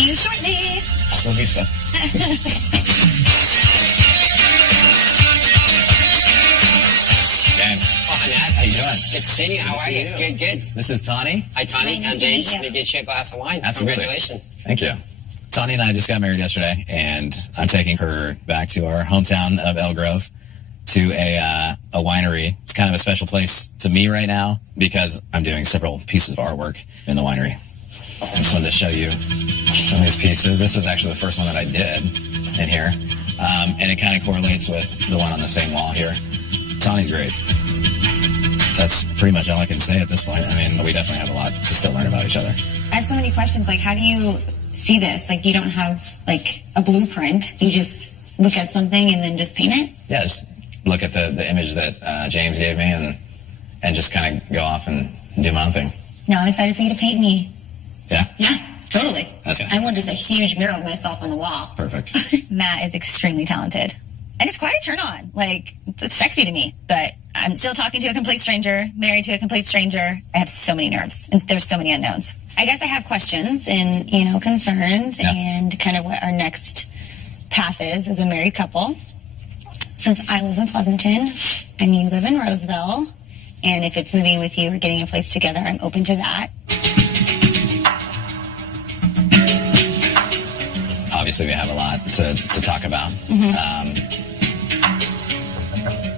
See you shortly. Hasta la vista. How you doing? Good seeing you. How are you? Good. This is Tawny. Hi, Tawny. I'm James. Let me get you a glass of wine. Absolutely. Congratulations. Thank you. Tawny and I just got married yesterday, and I'm taking her back to our hometown of El Grove to a winery. It's kind of a special place to me right now because I'm doing several pieces of artwork in the winery. I just wanted to show you some of these pieces. This was actually the first one that I did in here, and it kind of correlates with the one on the same wall here. Tawny's great. That's pretty much all I can say at this point. I mean, we definitely have a lot to still learn about each other. I have so many questions. Like, how do you see this? Like, you don't have, like, a blueprint. You just look at something and then just paint it? Yeah, just look at the image that James gave me and just kind of go off and do my own thing. Now I'm excited for you to paint me. Yeah? Yeah, totally. That's good. I want just a huge mural of myself on the wall. Perfect. Matt is extremely talented. And it's quite a turn on. Like, it's sexy to me. But I'm still talking to a complete stranger, married to a complete stranger. I have so many nerves, and there's so many unknowns. I guess I have questions and, concerns and kind of what our next path is as a married couple. Since I live in Pleasanton and you live in Roseville, and if it's moving with you or getting a place together, I'm open to that. Obviously, we have a lot to talk about. Mm-hmm.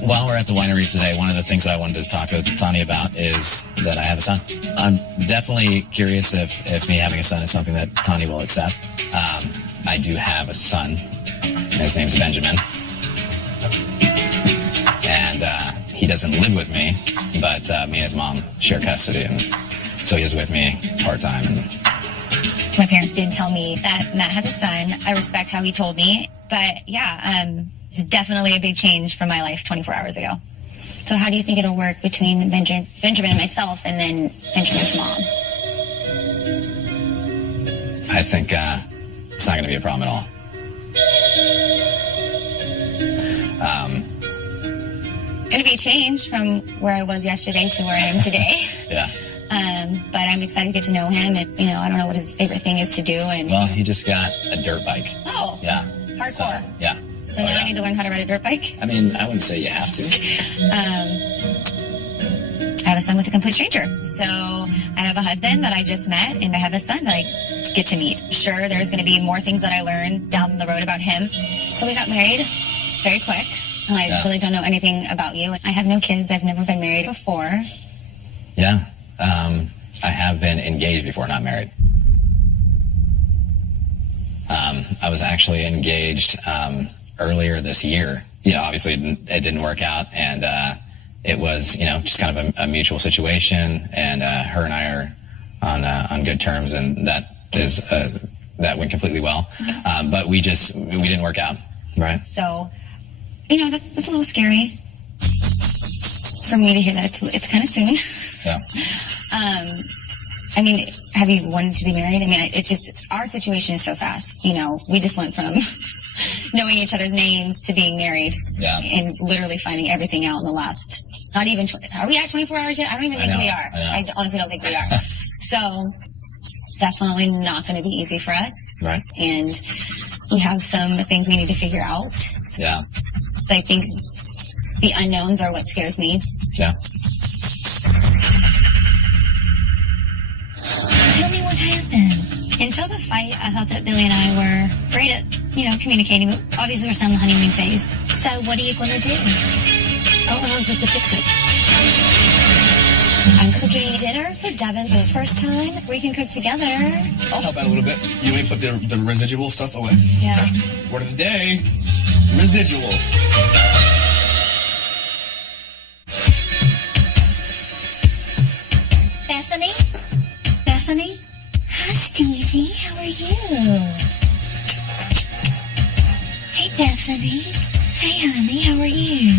While we're at the winery today, one of the things that I wanted to talk to Tawny about is that I have a son. I'm definitely curious if me having a son is something that Tawny will accept. I do have a son. His name's Benjamin. And he doesn't live with me, but me and his mom share custody, and so he is with me part-time. And my parents did tell me that Matt has a son. I respect how he told me. But yeah, it's definitely a big change from my life 24 hours ago. So how do you think it'll work between Benjamin and myself and then Benjamin's mom? I think it's not going to be a problem at all. Going to be a change from where I was yesterday to where I am today. Yeah. But I'm excited to get to know him. And, I don't know what his favorite thing is to do. Well, he just got a dirt bike. Oh. Yeah. Hardcore. So, yeah. So now I need to learn how to ride a dirt bike? I mean, I wouldn't say you have to. I have a son with a complete stranger. So I have a husband that I just met, and I have a son that I get to meet. Sure, there's going to be more things that I learn down the road about him. So we got married very quick. And I really don't know anything about you. I have no kids. I've never been married before. Yeah. I have been engaged before, not married. I was actually engaged earlier this year. Obviously it didn't work out, and it was, just kind of a mutual situation, and her and I are on good terms, and that went completely well. But we didn't work out, right? So, that's a little scary for me to hear that. It's kind of soon. Yeah. Have you wanted to be married? Our situation is so fast. We just went from knowing each other's names to being married. Yeah. And literally finding everything out in the last, not even, are we at 24 hours yet? I don't even think we are. I honestly don't think we are. So, definitely not going to be easy for us. Right. And we have some things we need to figure out. Yeah. So I think the unknowns are what scares me. Yeah. Tell me what happened. Until the fight, I thought that Billy and I were great at, communicating. But obviously, we're still in the honeymoon phase. So what are you going to do? Oh, well, it's just to fix it. I'm cooking dinner for Devin for the first time. We can cook together. I'll help out a little bit. You want me to put the residual stuff away? Yeah. Word of the day, residual. Bethany? Hi, Stevie. How are you? Hey, Bethany. Hey, honey. How are you?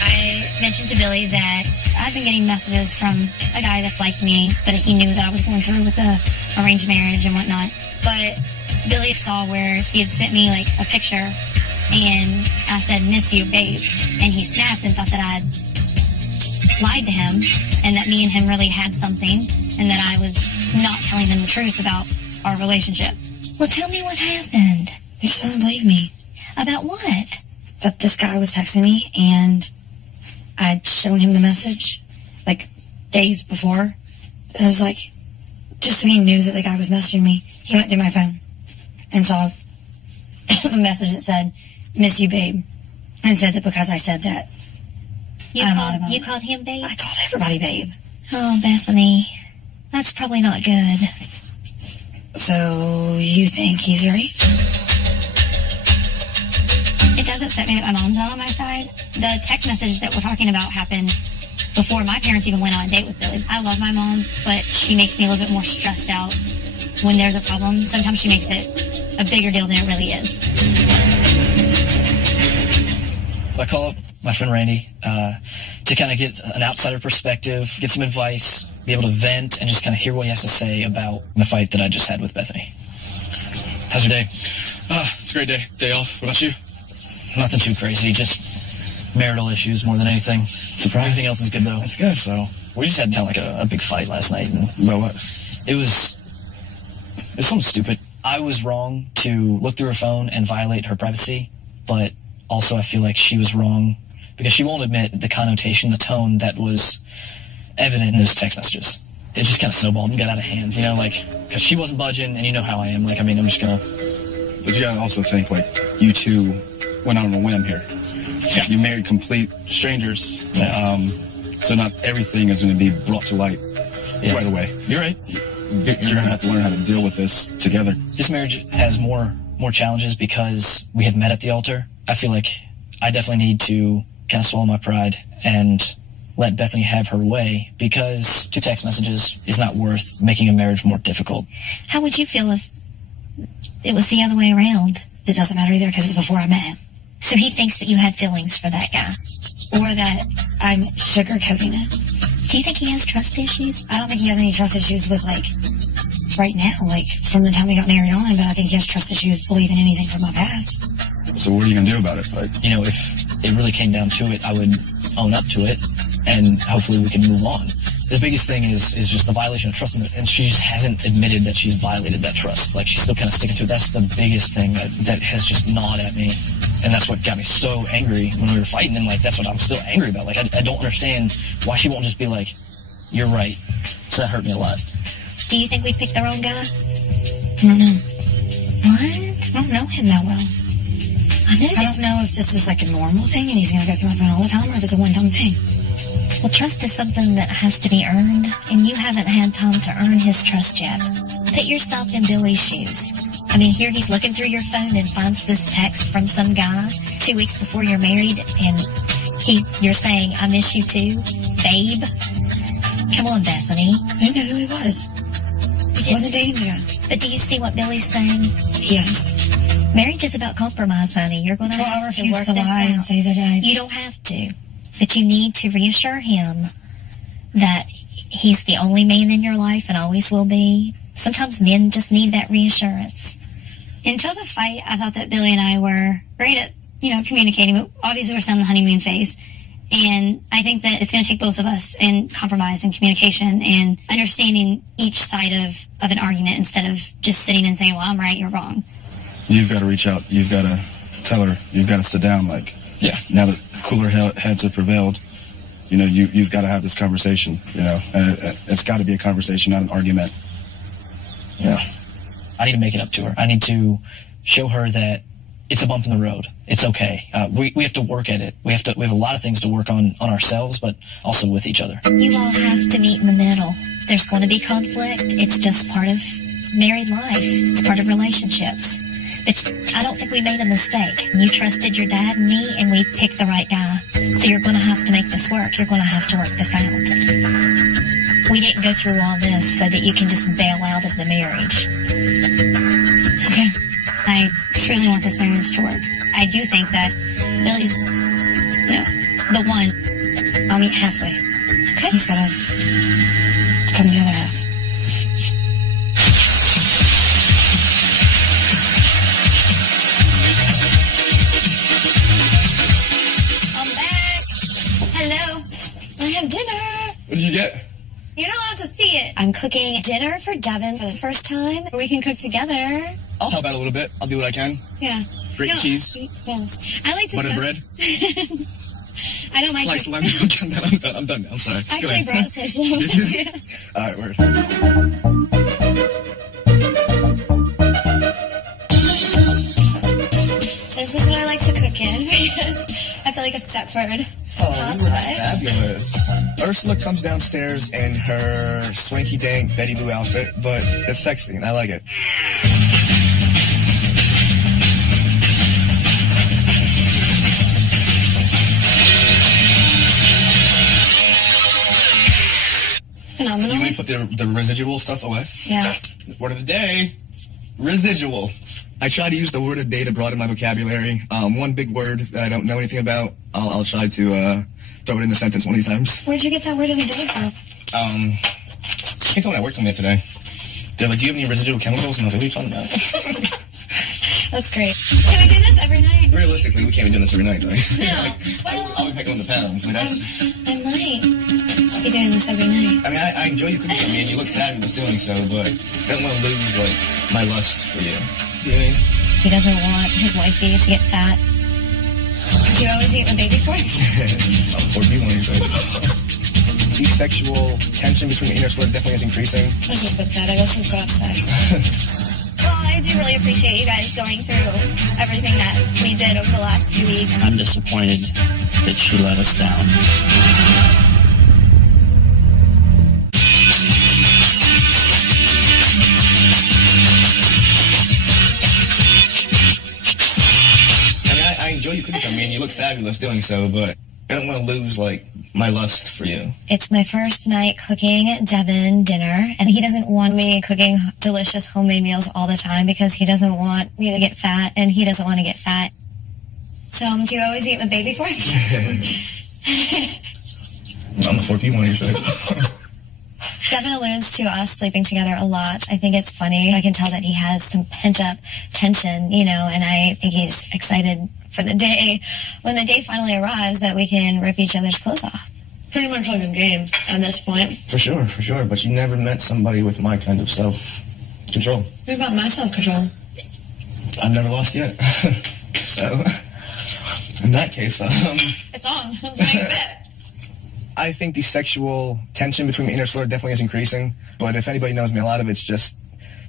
I mentioned to Billy that I've been getting messages from a guy that liked me, but he knew that I was going through with the arranged marriage and whatnot. But Billy saw where he had sent me, a picture, and I said, "Miss you, babe." And he snapped and thought that I'd lied to him, and that me and him really had something, and that I was not telling them the truth about our relationship. Well, tell me what happened. He just doesn't believe me. About what? That this guy was texting me, and I'd shown him the message, like, days before. It was like, just so he knew that the guy was messaging me, he went through my phone and saw a message that said, "Miss you, babe," and said that because I said that, You called him babe? I called everybody babe. Oh, Bethany, that's probably not good. So, you think he's right? It does upset me that my mom's not on my side. The text message that we're talking about happened before my parents even went on a date with Billy. I love my mom, but she makes me a little bit more stressed out when there's a problem. Sometimes she makes it a bigger deal than it really is. I call up my friend Randy to kind of get an outsider perspective, get some advice, be able to vent, and just kind of hear what he has to say about the fight that I just had with Bethany. How's your day? It's a great day. Day off. What about you? Nothing too crazy, just marital issues more than anything. Surprise. Everything else is good, though. That's good. So we just had kind of like a big fight last night. And About what? it was something stupid. I was wrong to look through her phone and violate her privacy, but also I feel like she was wrong because she won't admit the connotation, the tone that was evident in those text messages. It just kind of snowballed and got out of hand, you know, like, because she wasn't budging, and you know how I am. Like, I mean, I'm just going to... But you gotta also think, like, you two went out on a whim here. Yeah. You married complete strangers. Yeah. So not everything is going to be brought to light right away. You're right. You're going to have to learn how to deal with this together. This marriage has more challenges because we have met at the altar. I feel like I definitely need to kind of swallow my pride and let Bethany have her way, because 2 text messages is not worth making a marriage more difficult. How would you feel if it was the other way around? It doesn't matter either because it was before I met him. So he thinks that you had feelings for that guy. Or that I'm sugarcoating it. Do you think he has trust issues? I don't think he has any trust issues with, like, right now, like, from the time we got married on, but I think he has trust issues believing anything from my past. So what are you going to do about it? Like, You know, if it really came down to it, I would own up to it, and hopefully we can move on. The biggest thing is just the violation of trust, and she just hasn't admitted that she's violated that trust. Like, she's still kind of sticking to it. That's the biggest thing that has just gnawed at me, and that's what got me so angry when we were fighting, and, like, that's what I'm still angry about. Like, I don't understand why she won't just be like, "You're right." So that hurt me a lot. Do you think we picked the wrong guy? I don't know. What? I don't know him that well. I don't know if this is, like, a normal thing and he's going to go through my phone all the time, or if it's a one-time thing. Well, trust is something that has to be earned, and you haven't had time to earn his trust yet. Put yourself in Billy's shoes. I mean, here he's looking through your phone and finds this text from some guy 2 weeks before you're married, and you're saying, "I miss you too, babe." Come on, Bethany. I didn't know who he was. I wasn't dating the guy. But do you see what Billy's saying? Yes. Marriage is about compromise, honey. You're going to Well, I have to refuse work to this lie and out. say that You don't have to. But you need to reassure him that he's the only man in your life and always will be. Sometimes men just need that reassurance. Until the fight, I thought that Billy and I were great at, communicating, but obviously we're still in the honeymoon phase. And I think that it's going to take both of us in compromise and communication and understanding each side of an argument instead of just sitting and saying, "Well, I'm right, you're wrong." you've got to reach out. You've got to tell her. You've got to sit down. Like, Yeah. now that cooler heads have prevailed, you've got to have this conversation, and it's got to be a conversation, not an argument. Yeah. I need to make it up to her. I need to show her that it's a bump in the road. It's okay. We have to work at it. We have a lot of things to work on ourselves, but also with each other. You all have to meet in the middle. There's going to be conflict. It's just part of married life. It's part of relationships. But I don't think we made a mistake. You trusted your dad and me, and we picked the right guy. So you're going to have to make this work. You're going to have to work this out. We didn't go through all this so that you can just bail out of the marriage. Okay. I truly want this marriage to work. I do think that Billy's, the one. I'll meet halfway. Okay. He's got to come the other half. I'm back. Hello. I have dinner. What did you get? You're not allowed to see it. I'm cooking dinner for Devin for the first time. We can cook together. I'll help out a little bit. I'll do what I can. Yeah. Grate cheese. Yes. I like to Butter cook. bread. I don't like Sliced lemon. I'm done. I'm sorry. I actually brought sliced lemon. All right, word. This is what I like to cook in because I feel like a Stepford. Oh, you are fabulous. Ursula comes downstairs in her swanky dank Betty Boo outfit, but it's sexy and I like it. Phenomenal. You may put the residual stuff away. Yeah. Word of the day, residual. I try to use the word of the day to broaden my vocabulary. One big word that I don't know anything about, I'll try to throw it in a sentence one of these times. Where'd you get that word of the day from? I think someone I worked with me today. They're like, do you have any residual chemicals? And I was like, what are you talking about? That's great. Can we do this every night? Realistically, we can't be doing this every night, right? No. Well, I'll be picking on the pounds. Like, that's... I might be doing this every night. I mean, I enjoy you cooking for me, and you look fabulous doing so, but I don't want to lose, like, my lust for you. Do you know what I mean? He doesn't want his wifey to get fat. Do you always eat with baby forks? Or do you want to? The sexual tension between the inner slur definitely is increasing. Let's just put that. I guess she's got sex. Well, I do really appreciate you guys going through everything that we did over the last few weeks. I'm disappointed that she let us down. I enjoy you cooking for me, and you look fabulous doing so, but I don't want to lose, like, my lust for you. It's my first night cooking Devin dinner, and he doesn't want me cooking delicious homemade meals all the time because he doesn't want me to get fat, and he doesn't want to get fat. So, do you always eat with baby forks? I'm the fourth you want to eat. Devin alludes to us sleeping together a lot. I think it's funny. I can tell that he has some pent-up tension, you know, and I think he's excited for the day, when the day finally arrives, that we can rip each other's clothes off. Pretty much like a game at this point. For sure. But you never met somebody with my kind of self-control. What about my self-control? I've never lost yet. So, in that case, It's on. Let's make a bet. I think the sexual tension between the inner slur definitely is increasing. But if anybody knows me, a lot of it's just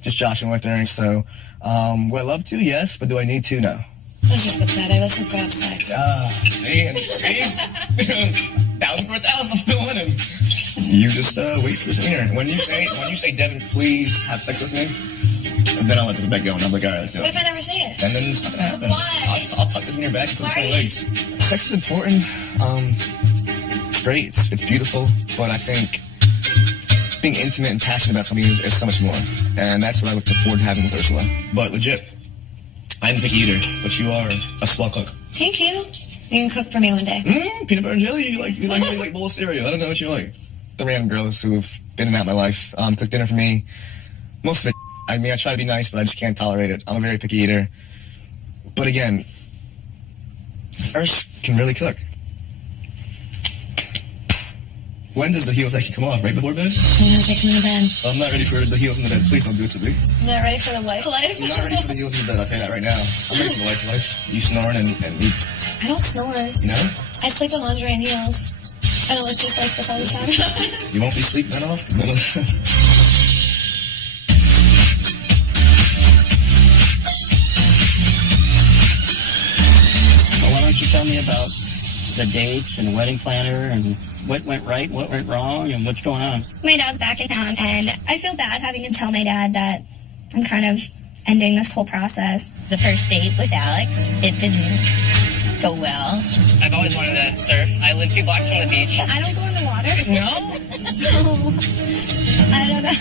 joshing with her. So, would I love to? Yes. But do I need to? No. Let's just put that. Let's just go have sex. See? 1,000 for 1,000, I'm still winning. You just wait for this winner. When you say, Devin, please have sex with me, and then I'll let the bet go, and I'm like, all right, let's do it. What if I never say it? And then it's not gonna happen. Why? I'll tuck this winner back and put it Why? in place. Sex is important. It's great. It's beautiful, but I think being intimate and passionate about something is so much more, and that's what I look forward to having with Ursula. But legit, I'm a picky eater, but you are a slow cook. Thank you. You can cook for me one day. Peanut butter and jelly. You like a bowl of cereal. I don't know what you like. The random girls who have been in and out my life cook dinner for me. Most of it. I mean, I try to be nice, but I just can't tolerate it. I'm a very picky eater. But again, Urs can really cook. When does the heels actually come off? Right before bed? Sometimes I come to bed. I'm not ready for the heels in the bed. Please don't do it to me. Not ready for the wife life? I'm not ready for the heels in the bed. I'll tell you that right now. I'm ready for the wife life. You snoring and me. I don't snore. No? I sleep in lingerie and heels. I don't look just like this all the time. You won't be sleeping that often. Well, why don't you tell me about the dates and wedding planner and what went right, what went wrong, and what's going on? My dad's back in town, and I feel bad having to tell my dad that I'm kind of ending this whole process. The first date with Alex, it didn't go well. I've always wanted to surf. I live 2 blocks from the beach. I don't go in the water. No? I don't know.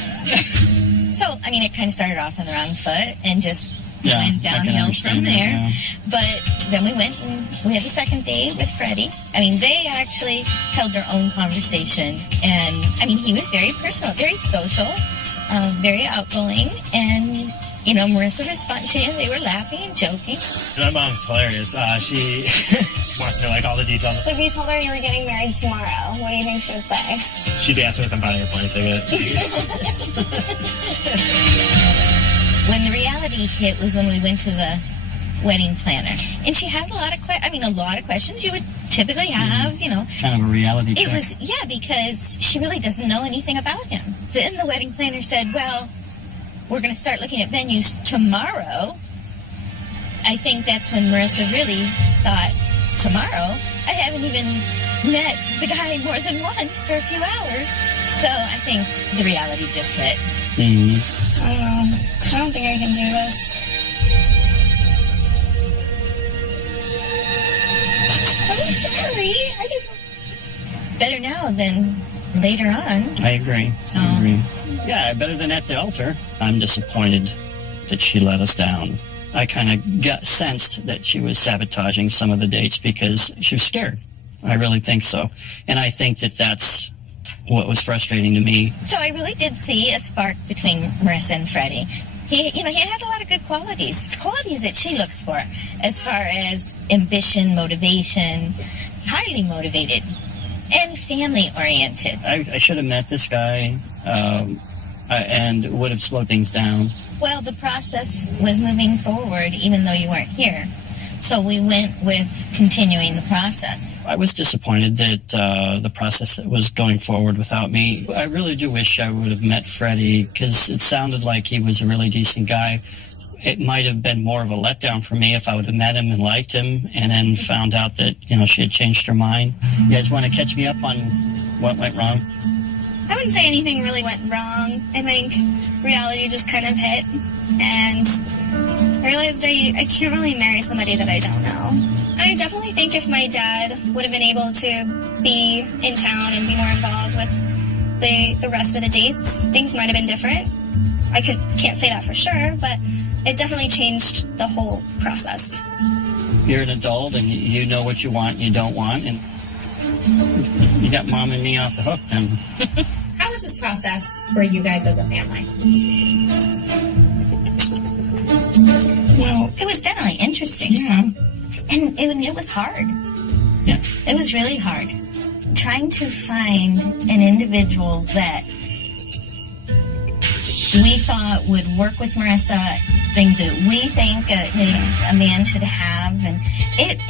So, I mean, it kind of started off on the wrong foot and just Yeah, went I can downhill understand from that, there. yeah. But then we went and we had the second date with Freddie. I mean, they actually held their own conversation. And, I mean, he was very personal, very social, very outgoing. And, you know, Marissa responded. They were laughing and joking. My mom's hilarious. She wants to know like all the details. So if you told her you were getting married tomorrow, what do you think she would say? She'd be asking if I'm buying a plane ticket. When the reality hit was when we went to the wedding planner, and she had a lot of questions you would typically have, you know. Kind of a reality check. It was, yeah, because she really doesn't know anything about him. Then the wedding planner said, well, we're going to start looking at venues tomorrow. I think that's when Marissa really thought, tomorrow? I haven't even met the guy more than once for a few hours. So I think the reality just hit. Mm-hmm. I don't think I can do this. I'm sorry. I didn't... Better now than later on. I agree. So, I agree. Yeah, better than at the altar. I'm disappointed that she let us down. I kind of got sensed that she was sabotaging some of the dates because she was scared. I really think so. And I think that that's what was frustrating to me. So I really did see a spark between Marissa and Freddie. He had a lot of good qualities that she looks for, as far as ambition, motivation, highly motivated, and family-oriented. I should have met this guy and would have slowed things down. Well, the process was moving forward even though you weren't here. So we went with continuing the process. I was disappointed that the process was going forward without me. I really do wish I would have met Freddie because it sounded like he was a really decent guy. It might have been more of a letdown for me if I would have met him and liked him and then found out that, you know, she had changed her mind. You guys want to catch me up on what went wrong? I wouldn't say anything really went wrong. I think reality just kind of hit, and I realized I can't really marry somebody that I don't know. I definitely think if my dad would have been able to be in town and be more involved with the rest of the dates, things might have been different. I can't say that for sure, but it definitely changed the whole process. You're an adult and you know what you want and you don't want, and you got Mom and me off the hook then. How was this process for you guys as a family? Well, it was definitely interesting. Yeah. And it was hard. Yeah. It was really hard. Trying to find an individual that we thought would work with Marissa, things that we think a man should have, and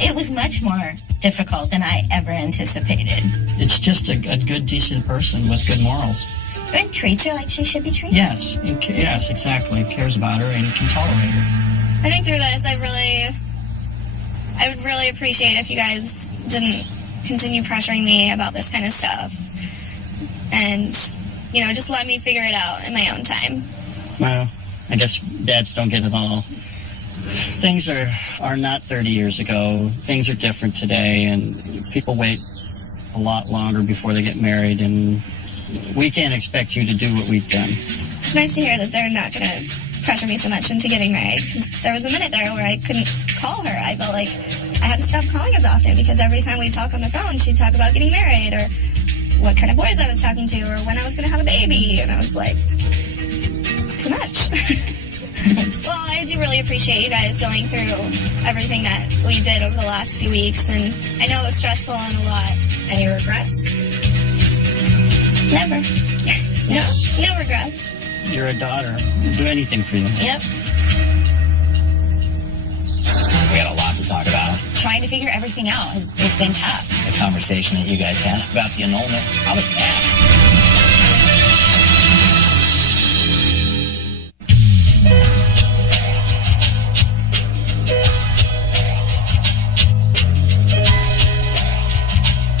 it was much more difficult than I ever anticipated. It's just a good, decent person with good morals. And treats her like she should be treated. Yes, yes, exactly. Cares about her and can tolerate her. I think through this, I would really appreciate if you guys didn't continue pressuring me about this kind of stuff, and just let me figure it out in my own time. Well, I guess dads don't get it all. Things are not 30 years ago. Things are different today, and people wait a lot longer before they get married, and we can't expect you to do what we've done. It's nice to hear that they're not going to pressure me so much into getting married, because there was a minute there where I couldn't call her. I felt like I had to stop calling as often, because every time we'd talk on the phone, she'd talk about getting married, or what kind of boys I was talking to, or when I was going to have a baby, and I was like, too much. Well, I do really appreciate you guys going through everything that we did over the last few weeks, and I know it was stressful and a lot. Any regrets? Never. No regrets. You're a daughter. We'll do anything for you. Yep. We got a lot to talk about. Trying to figure everything out has been tough. The conversation that you guys had about the annulment, I was mad.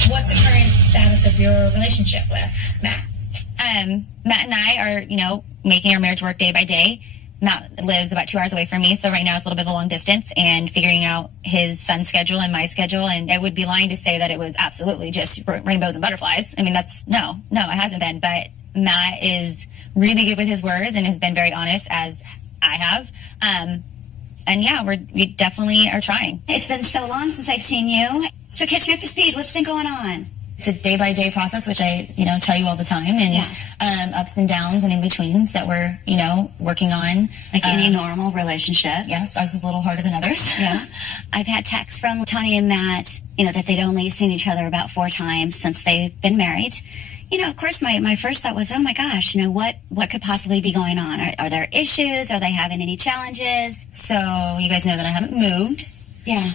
What's the current status of your relationship with Matt? Matt and I are, making our marriage work day by day. Matt lives about 2 hours away from me, so right now it's a little bit of a long distance, and figuring out his son's schedule and my schedule, and I would be lying to say that it was absolutely just rainbows and butterflies. I mean, no, it hasn't been, but Matt is really good with his words and has been very honest, as I have. And yeah, we definitely are trying. It's been so long since I've seen you. So catch me up to speed. What's been going on? It's a day-by-day process, which I, tell you all the time, and ups and downs and in-betweens that we're, working on. Like any normal relationship. Yes, ours is a little harder than others. Yeah. I've had texts from Tony and Matt, that they'd only seen each other about 4 times since they've been married. Of course, my first thought was, oh my gosh, what could possibly be going on? Are there issues? Are they having any challenges? So you guys know that I haven't moved. Yeah.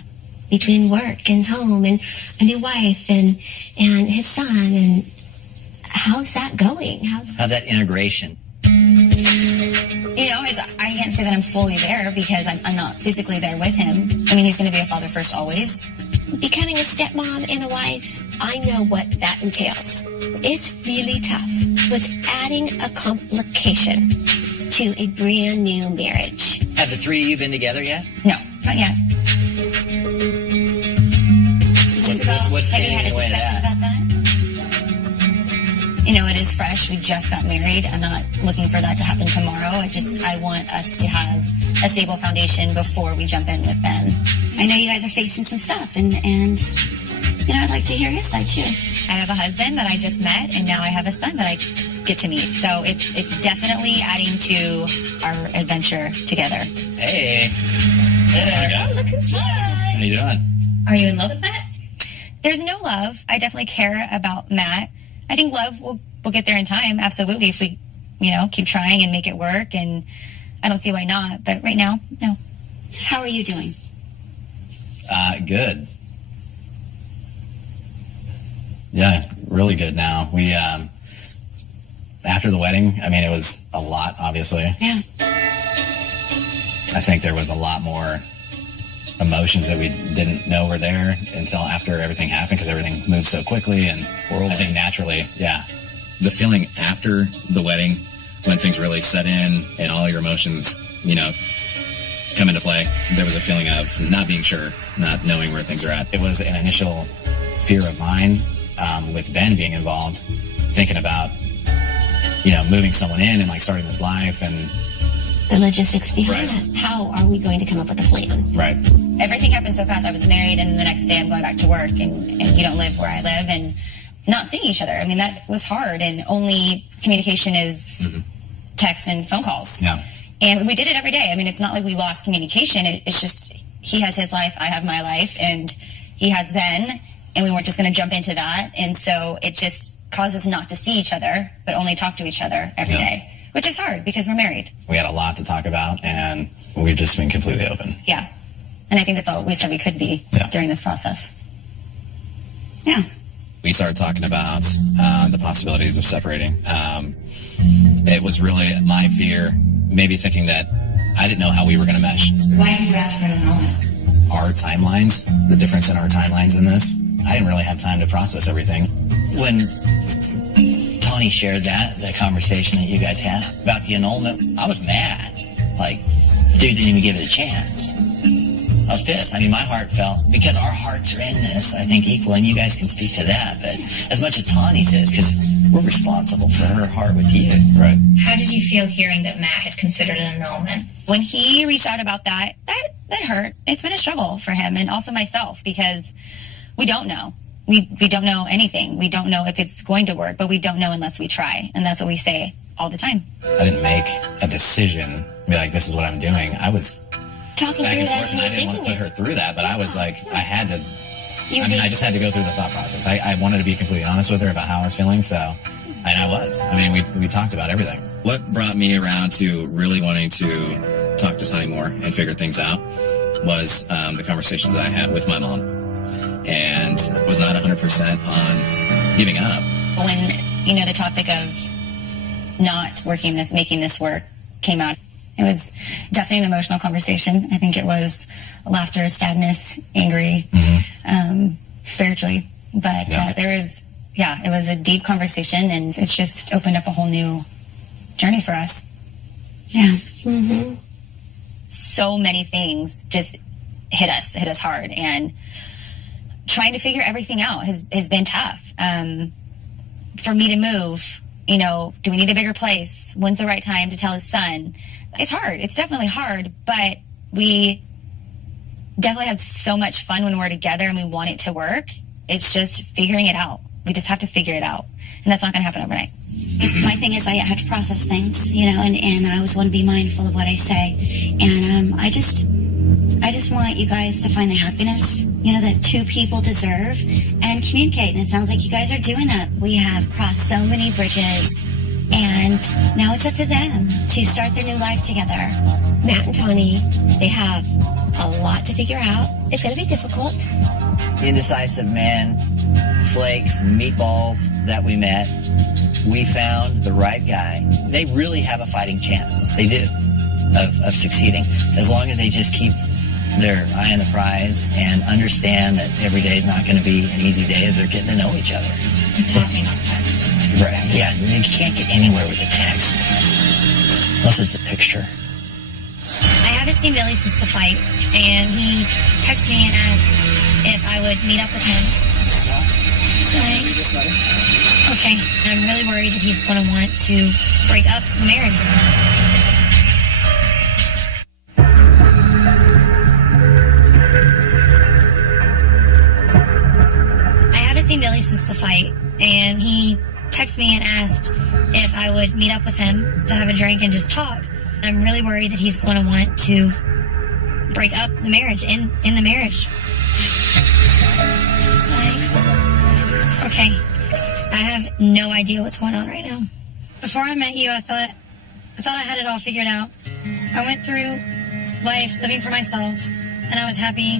Between work and home and a new wife and his son, and how's that going? How's that integration? I can't say that I'm fully there because I'm not physically there with him. I mean, he's going to be a father first always. Becoming a stepmom and a wife, I know what that entails. It's really tough. It's adding a complication to a brand new marriage. Have the 3 of you been together yet? No, not yet. What's Have you standing had in a the way of discussion that? about that? It is fresh. We just got married. I'm not looking for that to happen tomorrow. I want us to have a stable foundation before we jump in with Ben. I know you guys are facing some stuff, and I'd like to hear his side too. I have a husband that I just met, and now I have a son that I get to meet. So it's definitely adding to our adventure together. Hey. Hey guys. Oh, look who's here. How you doing? Are you in love with Matt? There's no love. I definitely care about Matt. I think love will get there in time, absolutely, if we, keep trying and make it work, and I don't see why not. But right now, no. How are you doing? Good. Yeah, really good now. We, after the wedding, it was a lot, obviously. Yeah. I think there was a lot more emotions that we didn't know were there until after everything happened, because everything moved so quickly, and I think naturally, the feeling after the wedding, when things really set in and all your emotions, come into play, there was a feeling of not being sure, not knowing where things are at. It was an initial fear of mine, with Ben being involved, thinking about, moving someone in and starting this life and the logistics behind it. How are we going to come up with a plan? Right. Everything happened so fast. I was married, and the next day I'm going back to work, and you don't live where I live, and not seeing each other. That was hard, and only communication is text and phone calls. Yeah. And we did it every day. It's not like we lost communication. It's just he has his life, I have my life, and he has Ben, and we weren't just going to jump into that. And so it just caused us not to see each other, but only talk to each other every day, which is hard because we're married. We had a lot to talk about, and we've just been completely open. Yeah. And I think that's all we said we could be during this process. Yeah. We started talking about the possibilities of separating. It was really my fear, maybe thinking that I didn't know how we were going to mesh. Why did you ask for an annulment? Our timelines, the difference in our timelines in this, I didn't really have time to process everything. When Tony shared that conversation that you guys had about the annulment, I was mad. Dude didn't even give it a chance. I was pissed. My heart felt, because our hearts are in this, I think, equal, and you guys can speak to that, but as much as Tawny's is, because we're responsible for her heart with you. Right. How did you feel hearing that Matt had considered an annulment? When he reached out about that hurt. It's been a struggle for him, and also myself, because we don't know. We don't know anything. We don't know if it's going to work, but we don't know unless we try, and that's what we say all the time. I didn't make a decision, be like, this is what I'm doing. I was talking back through and that, forth, and I didn't want to put her through that, but I was like, I had to. I just had to go through the thought process. I wanted to be completely honest with her about how I was feeling, and I was. We talked about everything. What brought me around to really wanting to talk to Sonny more and figure things out was the conversations that I had with my mom, and was not 100% on giving up. When, the topic of not making this work came out, it was definitely an emotional conversation. I think it was laughter, sadness, angry, spiritually. But it was a deep conversation, and it's just opened up a whole new journey for us. Yeah. Mm-hmm. So many things just hit us hard, and trying to figure everything out has been tough. For me to move, do we need a bigger place? When's the right time to tell his son? It's hard. It's definitely hard, but we definitely have so much fun when we're together, and we want it to work. It's just figuring it out. We just have to figure it out. And that's not going to happen overnight. My thing is I have to process things, you know, and I always want to be mindful of what I say. And I just want you guys to find the happiness, you know, that two people deserve and communicate. And it sounds like you guys are doing that. We have crossed so many bridges, and now it's up to them to start their new life together. Matt and Tawny, they have a lot to figure out. It's going to be difficult. Indecisive man, flakes, meatballs that we met. We found the right guy. They really have a fighting chance. They do, of succeeding, as long as they just keep their eye on the prize and understand that every day is not going to be an easy day as they're getting to know each other. You're talking on text. Right. Yeah, you can't get anywhere with a text unless it's a picture. I haven't seen Billy since the fight, and he texted me and asked if I would meet up with him. So, Okay. I'm really worried that he's going to want to break up the marriage. I haven't seen Billy since the fight, and he texted me and asked if I would meet up with him to have a drink and just talk. I'm really worried that he's going to want to break up the marriage, in the marriage. Okay. I have no idea what's going on right now. before I met you, I thought I had it all figured out. I went through life living for myself, and I was happy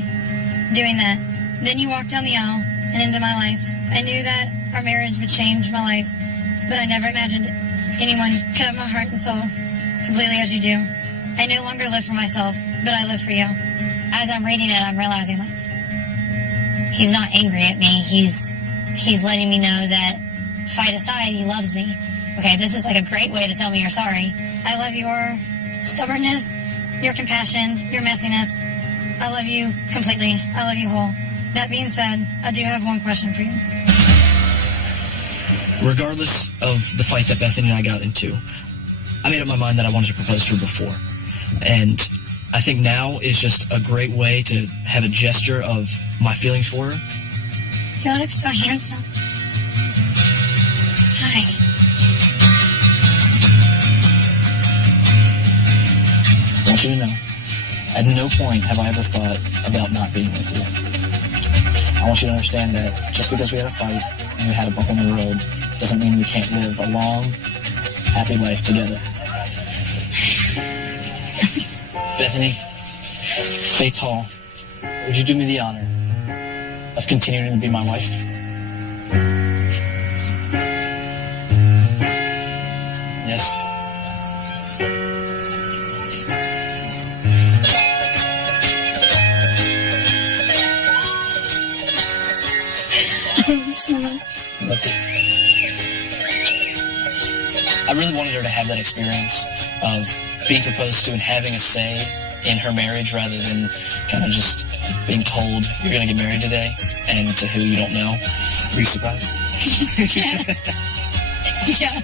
doing that. Then you walked down the aisle and into my life. I knew that our marriage would change my life, but I never imagined anyone could have my heart and soul completely as you do. I no longer live for myself, but I live for you. As I'm reading it, I'm realizing, like, he's not angry at me. He's letting me know that, fight aside, he loves me. Okay, this is like a great way to tell me you're sorry. I love your stubbornness, your compassion, your messiness. I love you completely. I love you whole. That being said, I do have one question for you. Regardless of the fight that Bethany and I got into, I made up my mind that I wanted to propose to her before. And I think now is just a great way to have a gesture of my feelings for her. You look so handsome. Hi. I want you to know, at no point have I ever thought about not being with you. I want you to understand that just because we had a fight and we had a bump in the road doesn't mean we can't live a long, happy life together. Bethany, Faith Hall, would you do me the honor of continuing to be my wife? Yes. I love you so much. I really wanted her to have that experience of being proposed to and having a say in her marriage rather than kind of just being told you're going to get married today and to who you don't know. Were you surprised? Yeah.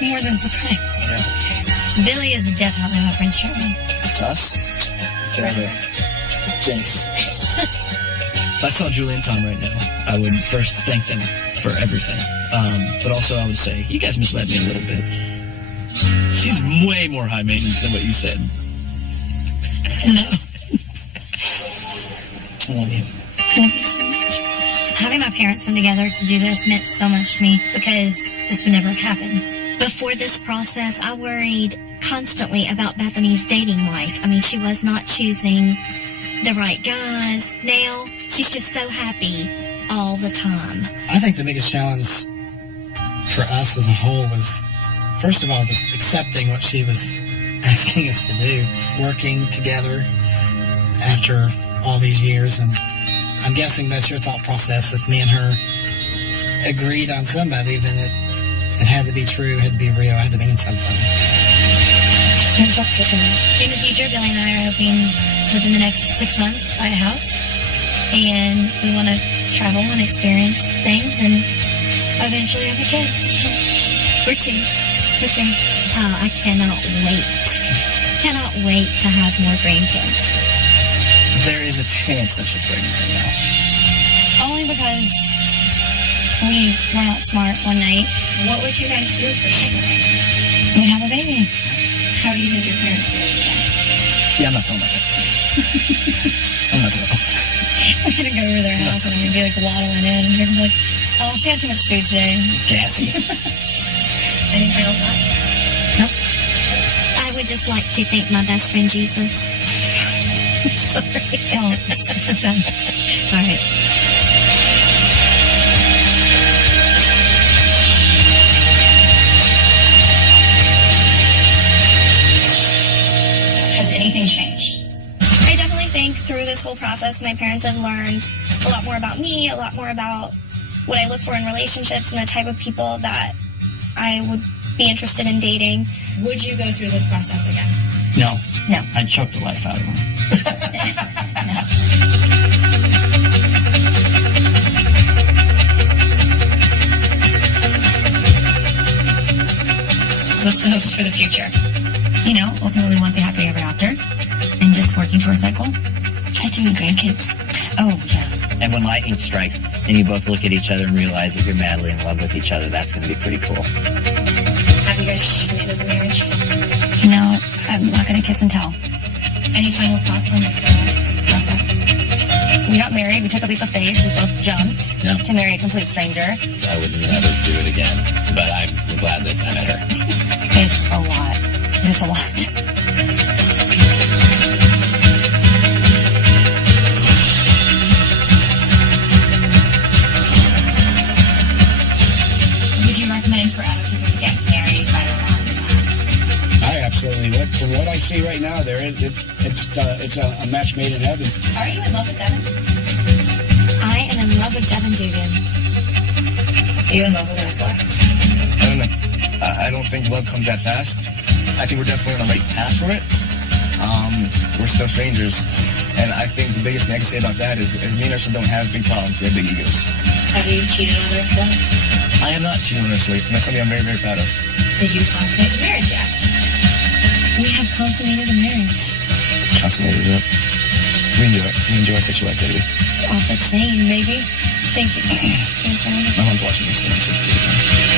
More than surprised. Yeah. Billy is definitely my Prince Charming. To us? Forever. Jinx. If I saw Julie and Tom right now, I would first thank them for everything. But also I would say, you guys misled me a little bit. She's way more high maintenance than what you said. No. I love you. I love you so much. Having my parents come together to do this meant so much to me because this would never have happened. Before this process, I worried constantly about Bethany's dating life. I mean, she was not choosing the right guys. Now, she's just so happy all the time. I think the biggest challenge for us as a whole was, first of all, just accepting what she was asking us to do, working together after all these years. And I'm guessing that's your thought process. If me and her agreed on somebody, then it had to be true, it had to be real, it had to mean something. In the future, Billy and I are hoping within the next 6 months to buy a house. And we want to travel and experience things and eventually have a kid. So We're two. Oh, I cannot wait. Cannot wait to have more grandkids. There is a chance that she's pregnant right now. only because we were not smart one night. What would you guys do for Thanksgiving? We'd have a baby. How do you think your parents would do that? Yeah, I'm not telling my parents. I'm not telling them. I'm gonna go over their house and I'm gonna be like waddling in and they're gonna be like, oh, she had too much food today. Gassy. Any final thoughts? Nope. I would just like to thank my best friend Jesus. Sorry. Don't. All right. Has anything changed? I definitely think through this whole process, my parents have learned a lot more about me, a lot more about what I look for in relationships and the type of people that I would be interested in dating. Would you go through this process again? No. No. I'd choke the life out of her. What's the hopes for the future? You know, ultimately want the happy ever after and just working towards that goal. I do grandkids. Oh, yeah. And when lightning strikes and you both look at each other and realize that you're madly in love with each other, that's going to be pretty cool. Have you guys consummated the marriage? No, I'm not going to kiss and tell. Any final thoughts on this process? We got married. We took a leap of faith. We both jumped to marry a complete stranger. I would never do it again, but I'm glad that I met her. It's a lot. It is a lot. Would you recommend for other people to get married right around that? I absolutely would. From what I see right now, it's a match made in heaven. Are you in love with Devin? I am in love with Devin Dugan. Are you in love with Ursula? I don't know. I don't think love comes that fast. I think we're definitely on the right path for it. We're still strangers. And I think the biggest thing I can say about that is me and Ursula don't have big problems. We have big egos. Have you cheated on Ursula? I am not cheating on Ursula, and that's something I'm very, very proud of. Did you consummate the marriage yet? We have consummated a marriage. Consummated it. We enjoy it. We enjoy sexual activity. It's off the chain, baby. Thank you. It's wonderful. My mom's watching this, so I'm supposed to do it.